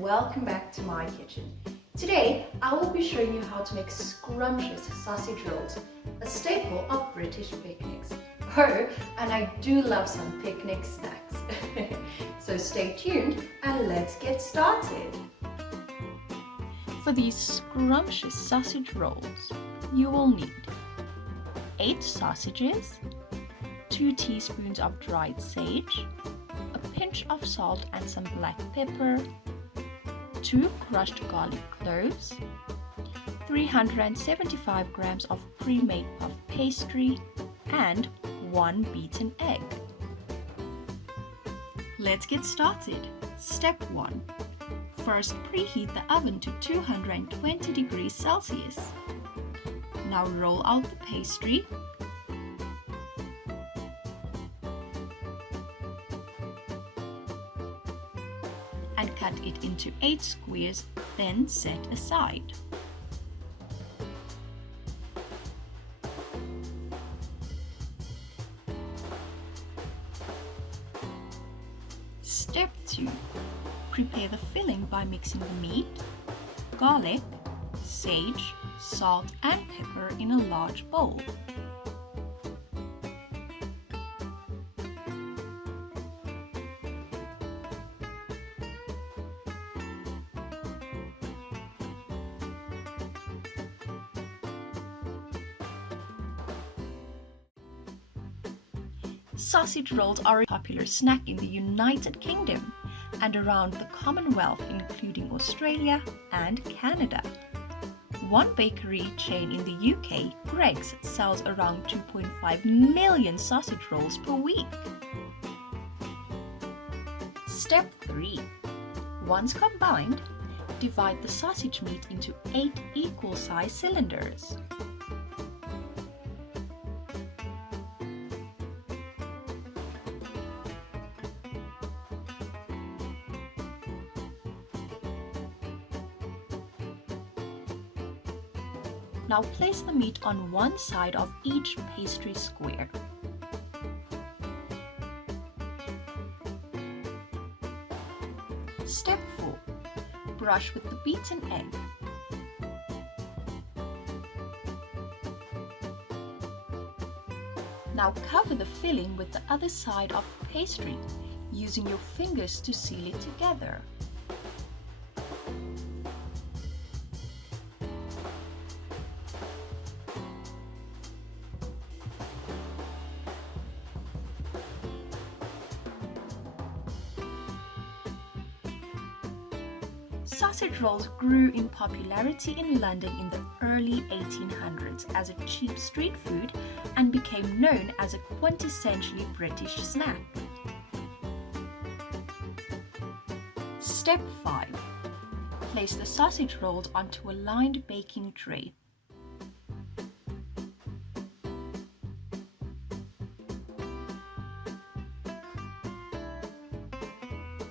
welcome back to my kitchen. Today I will be showing you how to make scrumptious sausage rolls, a staple of British picnics. Oh, and I do love some picnic snacks. So stay tuned and let's get started. For these scrumptious sausage rolls, you will need 8 sausages, 2 teaspoons of dried sage, a pinch of salt and some black pepper, 2 crushed garlic cloves, 375 grams of pre-made puff pastry, and 1 beaten egg. Let's get started. Step 1. First, preheat the oven to 220 degrees Celsius. Now roll out the pastry. And cut it into 8 squares, then set aside. Step 2. Prepare the filling by mixing the meat, garlic, sage, salt and pepper in a large bowl. Sausage rolls are a popular snack in the United Kingdom and around the Commonwealth, including Australia and Canada. One bakery chain in the UK, Greggs, sells around 2.5 million sausage rolls per week. Step 3. Once combined, divide the sausage meat into 8 equal-sized cylinders. Now place the meat on one side of each pastry square. Step 4. Brush with the beaten egg. Now cover the filling with the other side of the pastry, using your fingers to seal it together. Sausage rolls grew in popularity in London in the early 1800s as a cheap street food and became known as a quintessentially British snack. Step 5. Place the sausage rolls onto a lined baking tray.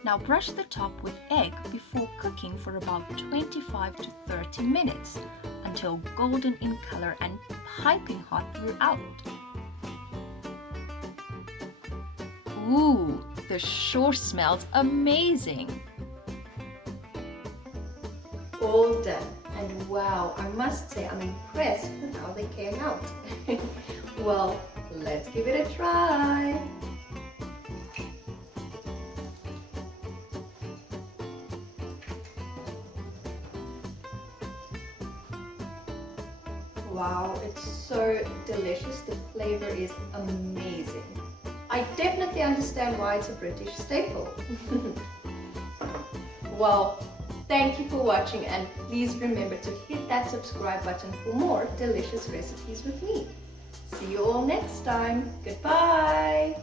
Now brush the top with egg before cooking for about 25 to 30 minutes until golden in color and piping hot throughout. Ooh, the sure smells amazing! All done, and wow, I must say I'm impressed with how they came out. Well, let's give it a try. Wow, it's so delicious. The flavor is amazing. I definitely understand why it's a British staple. Well, thank you for watching, and please remember to hit that subscribe button for more delicious recipes with me. See you all next time. Goodbye.